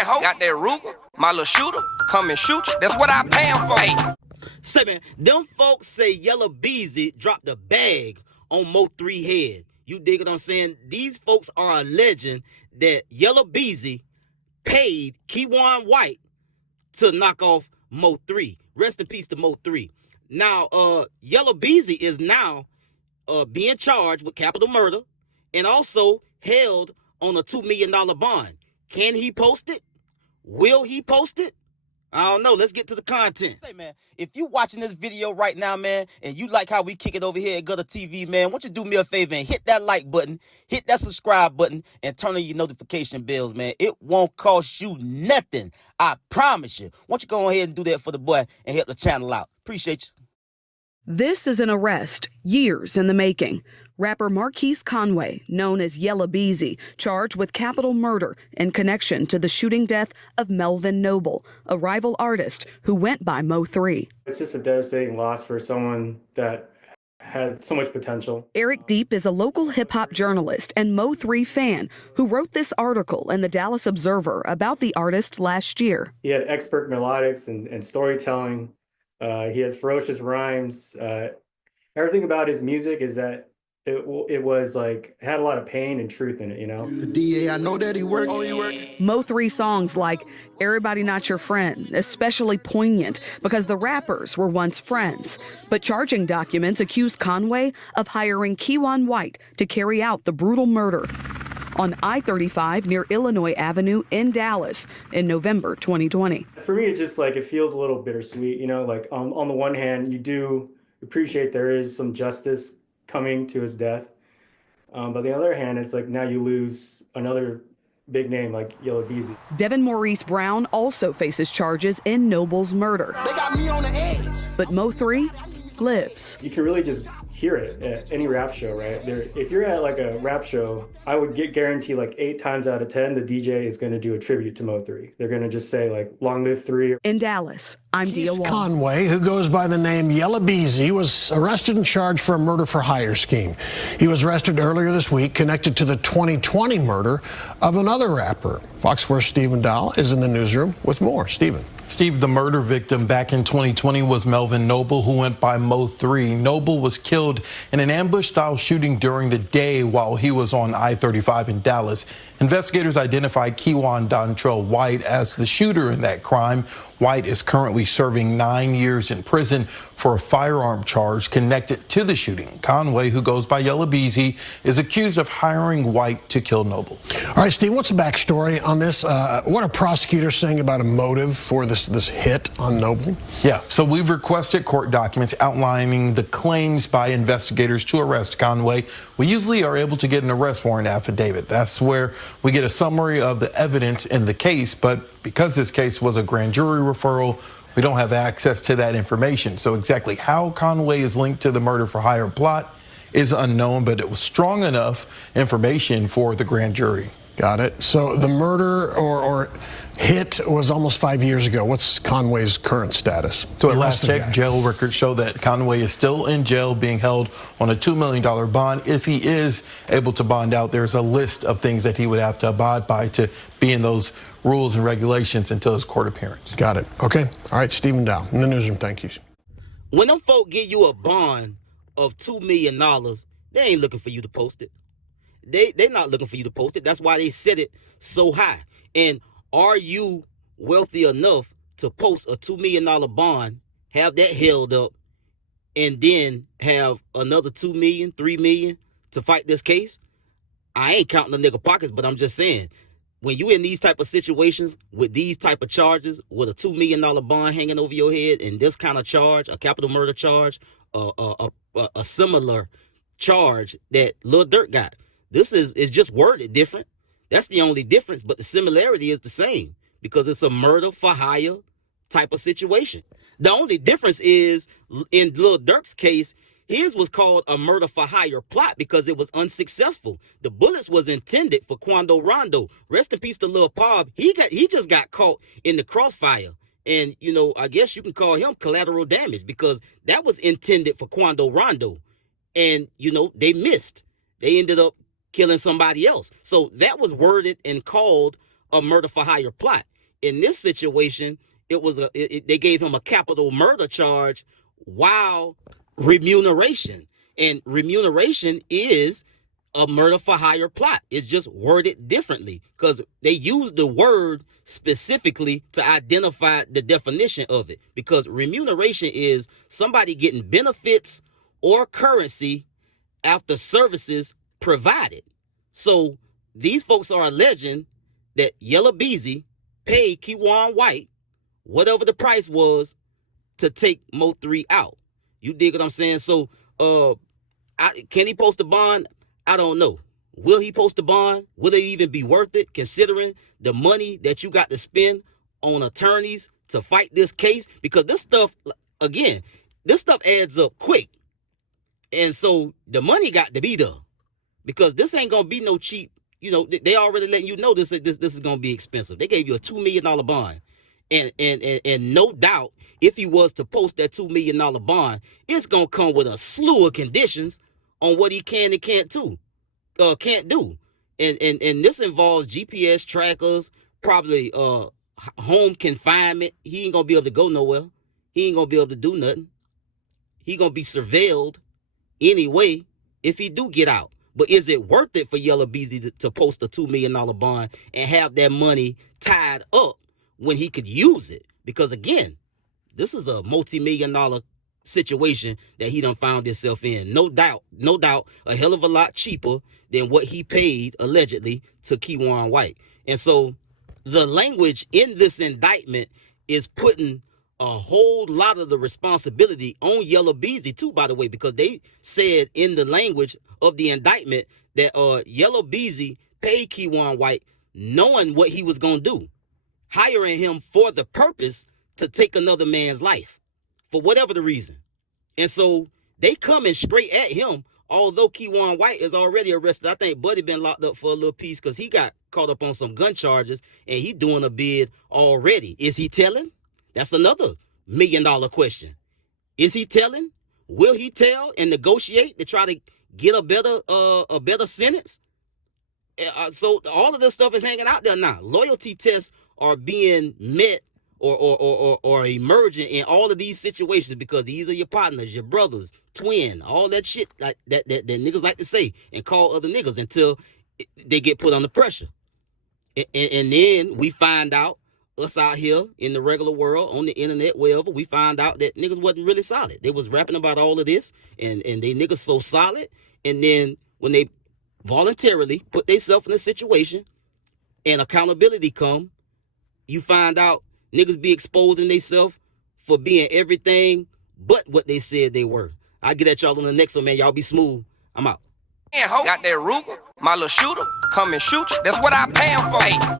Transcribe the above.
hand, ho. Got that Ruger, my little shooter, come and shoot you. That's what I pay him for. Hey. Say, man, them folks say Yella BEEZY dropped a bag on MO3 head. You dig what I'm saying? These folks are alleging that Yella BEEZY paid Keywan White to knock off MO3. Rest in peace to MO3. Now, Yella BEEZY is now being charged with capital murder and also held on a $2 million bond. Can he post it? Will he post it? I don't know. Let's get to the content. Say, man, if you watching this video right now, man, and you like how we kick it over here at GuddaTV, man, why don't you do me a favor and hit that like button, hit that subscribe button, and turn on your notification bells, man. It won't cost you nothing. I promise you. Why don't you go ahead and do that for the boy and help the channel out? Appreciate you. This is an arrest, years in the making. Rapper Marquise Conway, known as Yella BEEZY, charged with capital murder in connection to the shooting death of Melvin Noble, a rival artist who went by MO3. It's just a devastating loss for someone that had so much potential. Eric Deep is a local hip-hop journalist and MO3 fan who wrote this article in the Dallas Observer about the artist last year. He had expert melodics and storytelling. He had ferocious rhymes. Everything about his music is that it was like, had a lot of pain and truth in it, you know? The DA, I know that he worked. Mo3 songs like Everybody Not Your Friend, especially poignant because the rappers were once friends. But charging documents accuse Conway of hiring Keywan White to carry out the brutal murder on I-35 near Illinois Avenue in Dallas in November 2020. For me, it's just like, it feels a little bittersweet, you know? Like on the one hand, you do appreciate there is some justice coming to his death. But on the other hand, it's like now you lose another big name like Yella BEEZY. Devin Maurice Brown also faces charges in Noble's murder. They got me on the edge. But Mo3 lives. You can really just hear it at any rap show, right? If you're at like a rap show, I would guarantee like 8 times out of 10, the DJ is going to do a tribute to Mo3. They're going to just say like, long live 3. In Dallas, I'm Dia Wong. Conway, who goes by the name Yella BEEZY, was arrested and charged for a murder-for-hire scheme. He was arrested earlier this week, connected to the 2020 murder of another rapper. Fox 4's Stephen Dahl is in the newsroom with more. Stephen. Steve, the murder victim back in 2020 was Melvin Noble, who went by Mo3. Noble was killed in an ambush-style shooting during the day while he was on I-35 in Dallas. Investigators identified Keywan Dontrell White as the shooter in that crime. White is currently serving 9 years in prison for a firearm charge connected to the shooting. Conway, who goes by Yella BEEZY, is accused of hiring White to kill Noble. All right, Steve, what's the backstory on this? What are prosecutors saying about a motive for this hit on Noble? Yeah, so we've requested court documents outlining the claims by investigators to arrest Conway. We usually are able to get an arrest warrant affidavit. That's where we get a summary of the evidence in the case, but because this case was a grand jury referral, we don't have access to that information. So exactly how Conway is linked to the murder-for-hire plot is unknown, but it was strong enough information for the grand jury. Got it. So the murder or hit was almost 5 years ago. What's Conway's current status? So at last check, jail records show that Conway is still in jail being held on a $2 million bond. If he is able to bond out, there's a list of things that he would have to abide by to be in those rules and regulations until his court appearance. Got it. Okay. All right, Stephen Dow in the newsroom. Thank you. When them folk give you a bond of $2 million, they ain't looking for you to post it. They're not looking for you to post it. That's why they set it so high. And are you wealthy enough to post a $2 million bond, have that held up, and then have another 2 million, 3 million to fight this case? I ain't counting the nigga pockets, but I'm just saying, when you in these type of situations with these type of charges, with a $2 million bond hanging over your head and this kind of charge, a capital murder charge, a similar charge that Lil Durk got, this is just worded different. That's the only difference, but the similarity is the same because it's a murder for hire type of situation. The only difference is in Lil Durk's case, his was called a murder for hire plot because it was unsuccessful. The bullets was intended for Quando Rondo. Rest in peace to Lil Pab. He just got caught in the crossfire. And, you know, I guess you can call him collateral damage because that was intended for Quando Rondo. And, you know, they missed. They ended up killing somebody else. So that was worded and called a murder for hire plot. In this situation, it was they gave him a capital murder charge while remuneration. And remuneration is a murder for hire plot. It's just worded differently because they use the word specifically to identify the definition of it. Because remuneration is somebody getting benefits or currency after services provided. So these folks are alleging that Yella BEEZY paid Keywan White whatever the price was to take MO3 out. You dig what I'm saying? So can he post a bond? I don't know. Will he post a bond? Will it even be worth it considering the money that you got to spend on attorneys to fight this case? Because this stuff, again, this stuff adds up quick. And so the money got to be there because this ain't going to be no cheap. You know, they already letting you know this is going to be expensive. They gave you a $2 million bond. And no doubt, if he was to post that $2 million bond, it's going to come with a slew of conditions on what he can and can't do. And this involves GPS trackers, probably home confinement. He ain't going to be able to go nowhere. He ain't going to be able to do nothing. He going to be surveilled anyway if he do get out. But is it worth it for Yella BEEZY to post a $2 million bond and have that money tied up when he could use it? Because again, this is a multi-million-dollar situation that he done found himself in. No doubt, a hell of a lot cheaper than what he paid allegedly to Keywan White. And so the language in this indictment is putting a whole lot of the responsibility on Yella BEEZY too, by the way, because they said in the language of the indictment that Yella BEEZY paid Keywan White knowing what he was going to do, hiring him for the purpose to take another man's life for whatever the reason. And so they coming straight at him, although Keywan White is already arrested. I think Buddy been locked up for a little piece because he got caught up on some gun charges and he doing a bid already. Is he telling? That's another $1 million question. Is he telling? Will he tell and negotiate to try to get a better sentence? So all of this stuff is hanging out there now. Loyalty tests are being met or emerging in all of these situations because these are your partners, your brothers, twin, all that shit like that niggas like to say and call other niggas until they get put under pressure. And then we find out, us out here in the regular world, on the internet, wherever, we find out that niggas wasn't really solid. They was rapping about all of this and they niggas so solid. And then when they voluntarily put themselves in a situation and accountability come, you find out niggas be exposing themselves for being everything but what they said they were. I'll get at y'all on the next one, man. Y'all be smooth. I'm out. And ho, got that Ruger, my little shooter, come and shoot you. That's what I pay him for. Hey.